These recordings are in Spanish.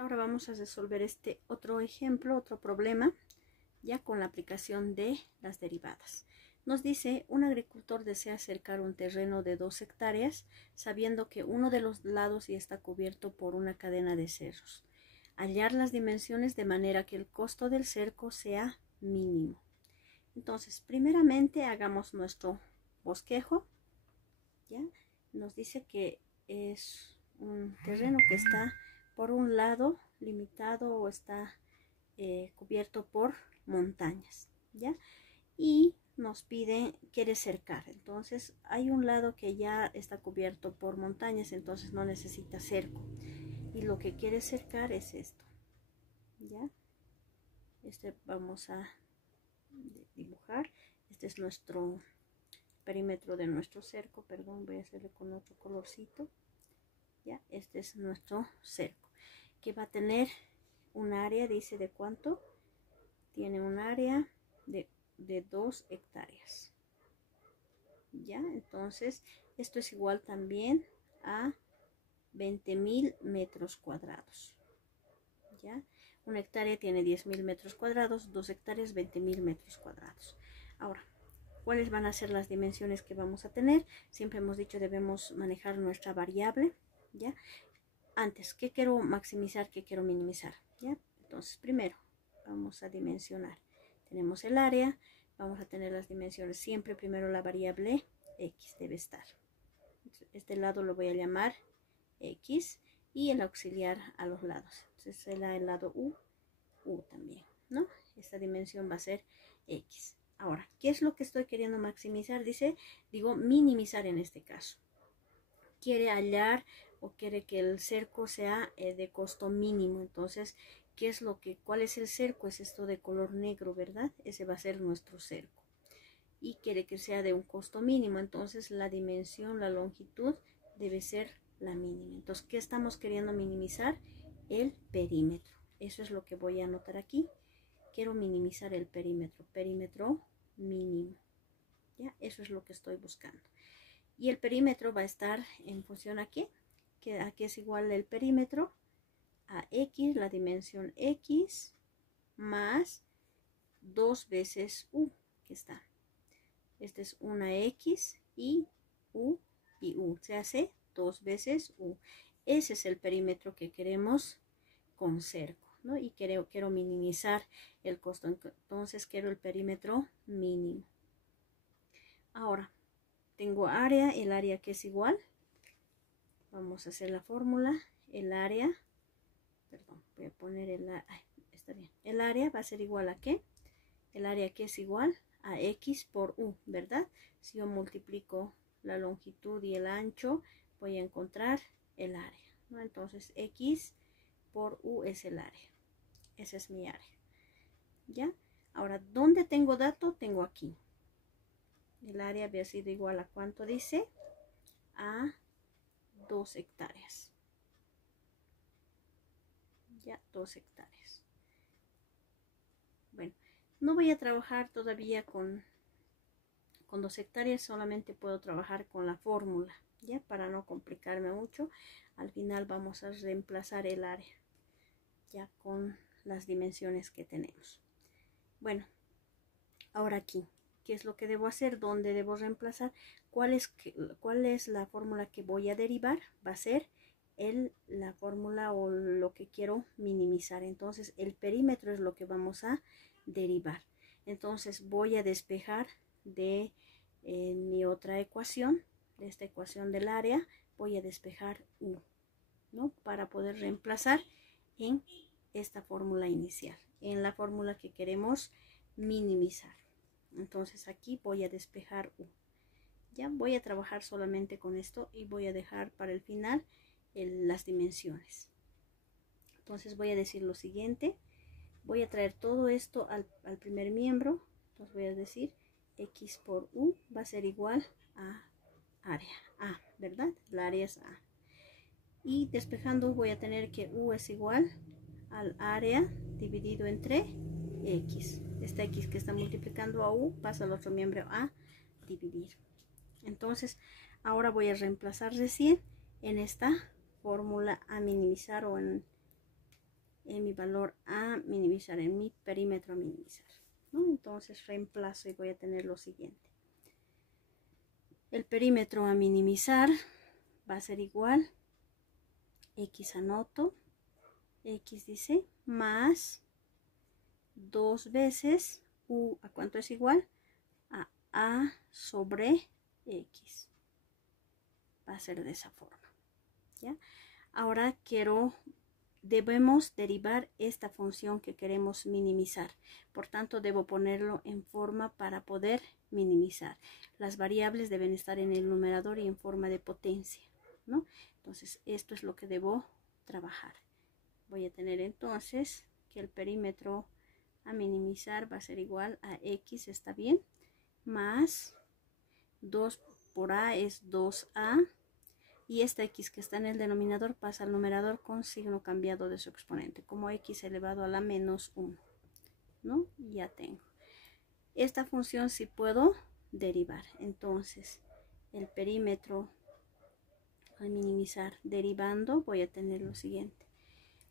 ahora vamos a resolver este otro ejemplo, otro problema, ya con la aplicación de las derivadas. Nos dice, un agricultor desea cercar un terreno de 2 hectáreas, sabiendo que uno de los lados ya está cubierto por una cadena de cerros. Hallar las dimensiones de manera que el costo del cerco sea mínimo. Entonces, primeramente hagamos nuestro bosquejo. ¿Ya? Nos dice que es un terreno que está por un lado limitado o está cubierto por montañas, ¿ya? Y nos pide, quiere cercar. Entonces hay un lado que ya está cubierto por montañas, entonces no necesita cerco. Y lo que quiere cercar es esto, ¿ya? Este vamos a dibujar. Este es nuestro perímetro de nuestro cerco. Perdón, voy a hacerle con otro colorcito. Ya, este es nuestro cerco, que va a tener un área, dice de cuánto. Tiene un área de 2 hectáreas. Ya, entonces esto es igual también a 20.000 metros cuadrados. Ya, una hectárea tiene 10.000 metros cuadrados, 2 hectáreas 20.000 metros cuadrados. Ahora, ¿cuáles van a ser las dimensiones que vamos a tener? Siempre hemos dicho, debemos manejar nuestra variable, ¿ya? Antes, ¿qué quiero maximizar? ¿Qué quiero minimizar? ¿Ya? Entonces, primero vamos a dimensionar. Tenemos el área, vamos a tener las dimensiones. Siempre primero la variable x debe estar. Este lado lo voy a llamar x y el auxiliar a los lados. Entonces será el lado u también, ¿no? Esta dimensión va a ser x. Ahora, ¿qué es lo que estoy queriendo maximizar? Digo minimizar en este caso. Quiere hallar o quiere que el cerco sea de costo mínimo. Entonces, ¿cuál es el cerco? Es esto de color negro, ¿verdad? Ese va a ser nuestro cerco. Y quiere que sea de un costo mínimo. Entonces, la dimensión, la longitud debe ser la mínima. Entonces, ¿qué estamos queriendo minimizar? El perímetro. Eso es lo que voy a anotar aquí. Quiero minimizar el perímetro. Perímetro mínimo. ¿Ya? Eso es lo que estoy buscando. Y el perímetro va a estar en función a ¿qué? Que aquí es igual el perímetro a x, la dimensión x, más 2 veces u, que está. Este es una x y u, se hace 2 veces u. Ese es el perímetro que queremos con cerco, ¿no? Y quiero minimizar el costo, entonces quiero el perímetro mínimo. Ahora, tengo área, el área que es igual. Vamos a hacer la fórmula. El área, perdón, voy a poner está bien. El área va a ser igual a ¿qué? El área que es igual a x por u, ¿verdad? Si yo multiplico la longitud y el ancho, voy a encontrar el área, ¿no? Entonces, x por u es el área. Esa es mi área. ¿Ya? Ahora, ¿dónde tengo dato? Tengo aquí. El área había sido igual a ¿cuánto dice? A 2 hectáreas. Ya, 2 hectáreas. Bueno, no voy a trabajar todavía con 2 hectáreas, solamente puedo trabajar con la fórmula, ya, para no complicarme mucho. Al final vamos a reemplazar el área, ya con las dimensiones que tenemos. Bueno, ahora aquí, ¿qué es lo que debo hacer? ¿Dónde debo reemplazar? ¿Cuál es la fórmula que voy a derivar? Va a ser la fórmula o lo que quiero minimizar. Entonces, el perímetro es lo que vamos a derivar. Entonces, voy a despejar de mi otra ecuación, de esta ecuación del área, voy a despejar u, ¿no? Para poder reemplazar en esta fórmula inicial, en la fórmula que queremos minimizar. Entonces aquí voy a despejar u. Ya voy a trabajar solamente con esto y voy a dejar para el final las dimensiones. Entonces voy a decir lo siguiente. Voy a traer todo esto al primer miembro. Entonces voy a decir x por u va a ser igual a área a, ¿verdad? La área es a. Y despejando voy a tener que u es igual al área dividido entre x. Esta x que está multiplicando a u pasa al otro miembro a dividir. Entonces ahora voy a reemplazar recién en esta fórmula a minimizar o en en mi valor a minimizar, en mi perímetro a minimizar, ¿no? Entonces reemplazo y voy a tener lo siguiente. El perímetro a minimizar va a ser igual, x anoto, x dice, más 2 veces u, ¿a cuánto es igual? A sobre x. Va a ser de esa forma, ¿ya? Ahora debemos derivar esta función que queremos minimizar. Por tanto, debo ponerlo en forma para poder minimizar. Las variables deben estar en el numerador y en forma de potencia, ¿no? Entonces, esto es lo que debo trabajar. Voy a tener entonces que el perímetro a minimizar va a ser igual a x, ¿está bien? Más 2 por a es 2a. Y esta x que está en el denominador pasa al numerador con signo cambiado de su exponente, como x elevado a la menos 1, ¿no? Ya tengo. Esta función sí puedo derivar. Entonces, el perímetro al minimizar derivando, voy a tener lo siguiente.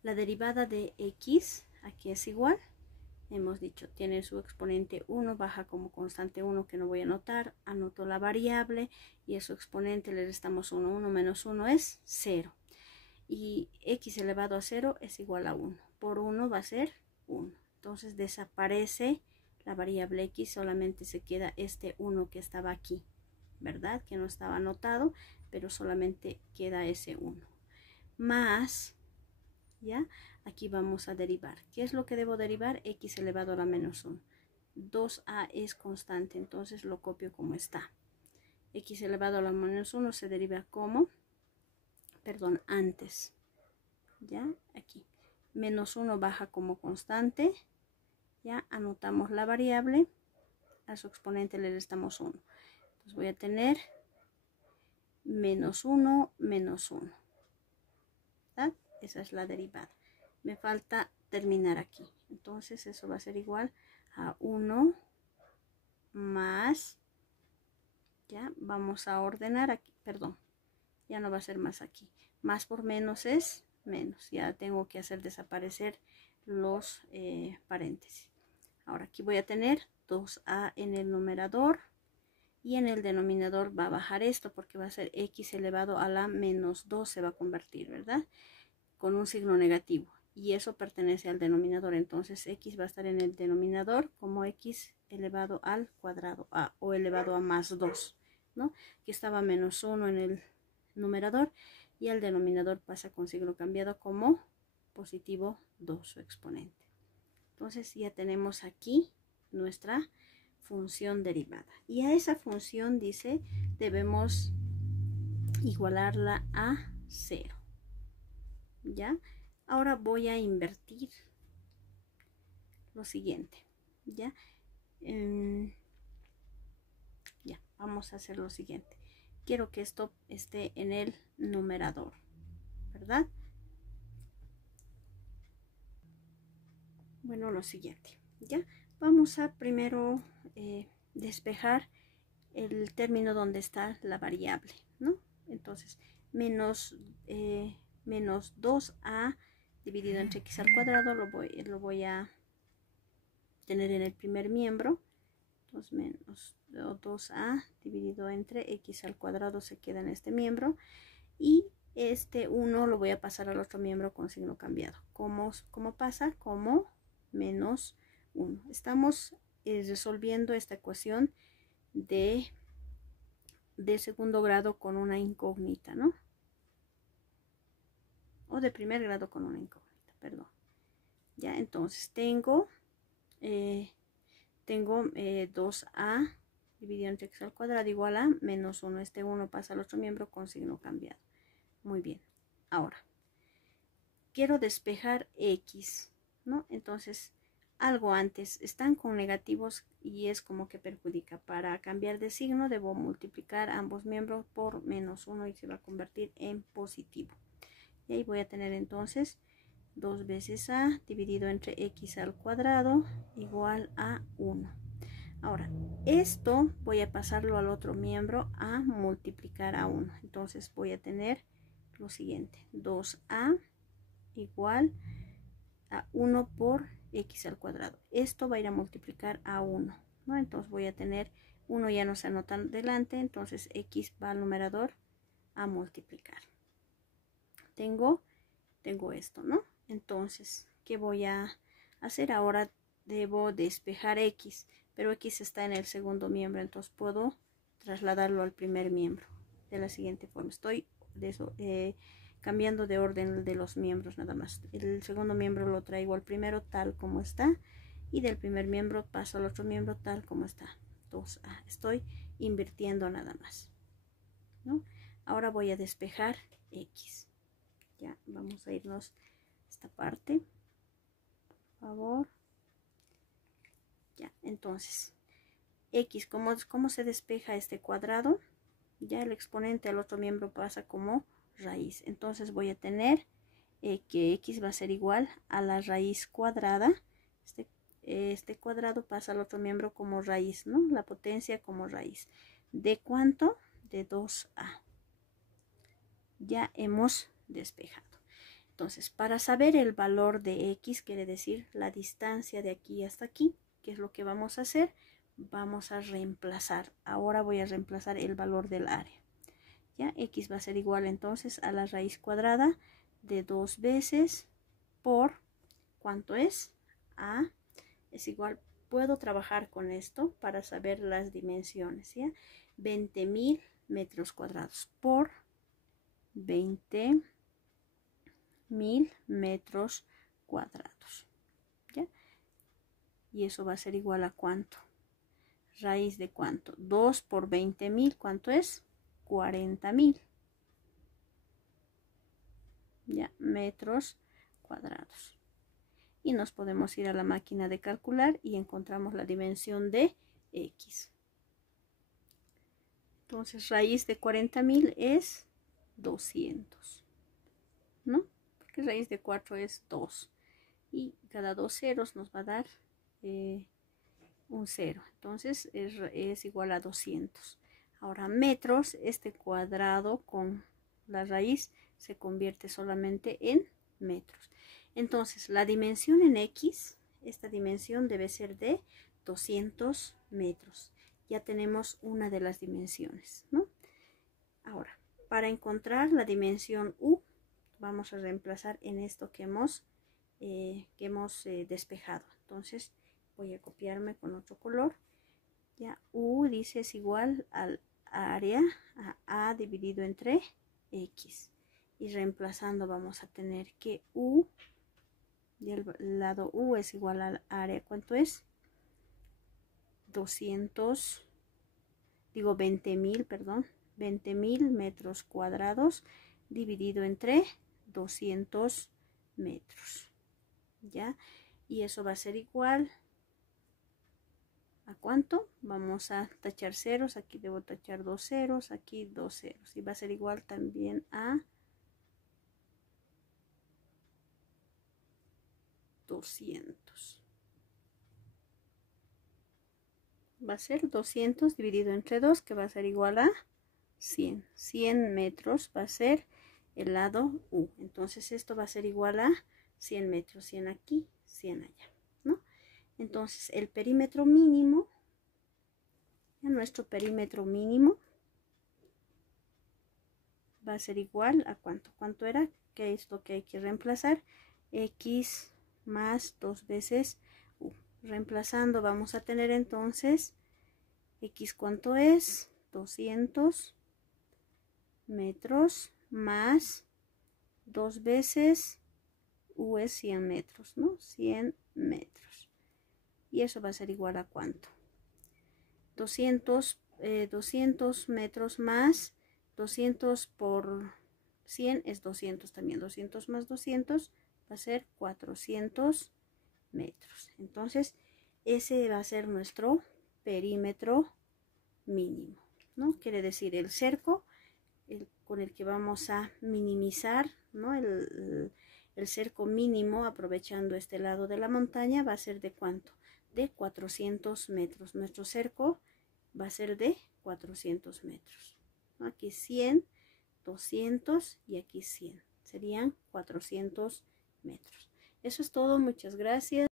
La derivada de x, aquí es igual. Hemos dicho, tiene su exponente 1, baja como constante 1 que no voy a anotar. Anoto la variable y a su exponente le restamos 1. 1 menos 1 es 0. Y x elevado a 0 es igual a 1. Por 1 va a ser 1. Entonces desaparece la variable x, solamente se queda este 1 que estaba aquí, ¿verdad? Que no estaba anotado, pero solamente queda ese 1. Más, ¿ya? Aquí vamos a derivar. ¿Qué es lo que debo derivar? X elevado a la menos 1. 2a es constante, entonces lo copio como está. X elevado a la menos 1 se deriva como, perdón, antes. ¿Ya? Aquí. Menos 1 baja como constante. Ya anotamos la variable. A su exponente le restamos 1. Entonces voy a tener menos 1, menos 1. ¿Verdad? Esa es la derivada. Me falta terminar aquí. Entonces eso va a ser igual a 1 más, ya vamos a ordenar aquí, perdón, ya no va a ser más aquí. Más por menos es menos. Ya tengo que hacer desaparecer los paréntesis. Ahora aquí voy a tener 2a en el numerador y en el denominador va a bajar esto porque va a ser x elevado a la menos 2 se va a convertir, ¿verdad? Con un signo negativo. Y eso pertenece al denominador, entonces x va a estar en el denominador como x elevado al cuadrado a, o elevado a más 2, ¿no? Aquí estaba menos 1 en el numerador y el denominador pasa con signo cambiado como positivo 2 su exponente. Entonces ya tenemos aquí nuestra función derivada. Y a esa función, dice, debemos igualarla a 0. ¿Ya? Ahora voy a invertir lo siguiente, ¿ya? Ya, vamos a hacer lo siguiente. Quiero que esto esté en el numerador, ¿verdad? Bueno, lo siguiente, ¿ya? Vamos a primero despejar el término donde está la variable, ¿no? Entonces, menos 2a dividido entre x al cuadrado lo voy a tener en el primer miembro. Entonces menos 2a dividido entre x al cuadrado se queda en este miembro. Y este 1 lo voy a pasar al otro miembro con signo cambiado. ¿Cómo pasa? Como menos 1. Estamos resolviendo esta ecuación de segundo grado con una incógnita, ¿no? O de primer grado con una incógnita, perdón. Ya, entonces tengo 2a dividido entre x al cuadrado igual a menos 1. Este 1 pasa al otro miembro con signo cambiado. Muy bien. Ahora, quiero despejar x, ¿no? Entonces, algo antes, están con negativos y es como que perjudica. Para cambiar de signo debo multiplicar ambos miembros por menos 1 y se va a convertir en positivo. Y ahí voy a tener entonces 2 veces a dividido entre x al cuadrado igual a 1. Ahora, esto voy a pasarlo al otro miembro a multiplicar a 1. Entonces voy a tener lo siguiente, 2a igual a 1 por x al cuadrado. Esto va a ir a multiplicar a 1, ¿no? Entonces voy a tener 1 ya no se anota delante, entonces x va al numerador a multiplicar. Tengo esto, ¿no? Entonces, ¿qué voy a hacer? Ahora debo despejar x, pero x está en el segundo miembro, entonces puedo trasladarlo al primer miembro de la siguiente forma. Estoy cambiando de orden de los miembros nada más. El segundo miembro lo traigo al primero tal como está y del primer miembro paso al otro miembro tal como está. 2a. Estoy invirtiendo nada más, ¿no? Ahora voy a despejar x. Ya, vamos a irnos a esta parte, por favor. Ya, entonces, x, ¿cómo se despeja este cuadrado? Ya el exponente al otro miembro pasa como raíz. Entonces voy a tener que x va a ser igual a la raíz cuadrada. Este cuadrado pasa al otro miembro como raíz, ¿no? La potencia como raíz. ¿De cuánto? De 2a. Ya hemos despejado. Entonces, para saber el valor de x, quiere decir la distancia de aquí hasta aquí, ¿qué es lo que vamos a hacer? Vamos a reemplazar. Ahora voy a reemplazar el valor del área. Ya, x va a ser igual entonces a la raíz cuadrada de 2 veces por, ¿cuánto es? A es igual, puedo trabajar con esto para saber las dimensiones, ¿ya? 20.000 metros cuadrados por 20.000 metros cuadrados, ¿ya? Y eso va a ser igual a ¿cuánto? Raíz de ¿cuánto? 2 por 20.000, ¿cuánto es? 40.000, ¿ya? Metros cuadrados. Y nos podemos ir a la máquina de calcular y encontramos la dimensión de x. Entonces, raíz de 40.000 es 200, ¿no? Porque raíz de 4 es 2. Y cada 2 ceros nos va a dar un 0. Entonces, es igual a 200. Ahora, metros, este cuadrado con la raíz se convierte solamente en metros. Entonces, la dimensión en x, esta dimensión debe ser de 200 metros. Ya tenemos una de las dimensiones, ¿no? Ahora, para encontrar la dimensión u, vamos a reemplazar en esto que hemos despejado. Entonces, voy a copiarme con otro color. Ya, u dice es igual al área a dividido entre x. Y reemplazando vamos a tener que u del lado u es igual al área. ¿Cuánto es? 20.000, perdón, 20.000 metros cuadrados dividido entre 200 metros. ¿Ya? Y eso va a ser igual a ¿cuánto? Vamos a tachar ceros. Aquí debo tachar 2 ceros, aquí 2 ceros. Y va a ser igual también a 200. Va a ser 200 dividido entre 2, que va a ser igual a 100. 100 metros va a ser el lado U. Entonces esto va a ser igual a 100 metros. 100 aquí, 100 allá, ¿no? Entonces el perímetro mínimo, nuestro perímetro mínimo va a ser igual a ¿cuánto? ¿Cuánto era? ¿Qué es lo que hay que reemplazar? X más 2 veces U. Reemplazando vamos a tener entonces x, ¿cuánto es? 200 metros más 2 veces u es 100 metros, ¿no? 100 metros. Y eso va a ser igual a ¿cuánto? 200 metros más 200 por 100 es 200 también. 200 más 200 va a ser 400 metros. Entonces, ese va a ser nuestro perímetro mínimo, ¿no? Quiere decir el cerco con el que vamos a minimizar, ¿no? El cerco mínimo, aprovechando este lado de la montaña, va a ser de ¿cuánto? De 400 metros. Nuestro cerco va a ser de 400 metros, ¿no? Aquí 100, 200 y aquí 100. Serían 400 metros. Eso es todo, muchas gracias.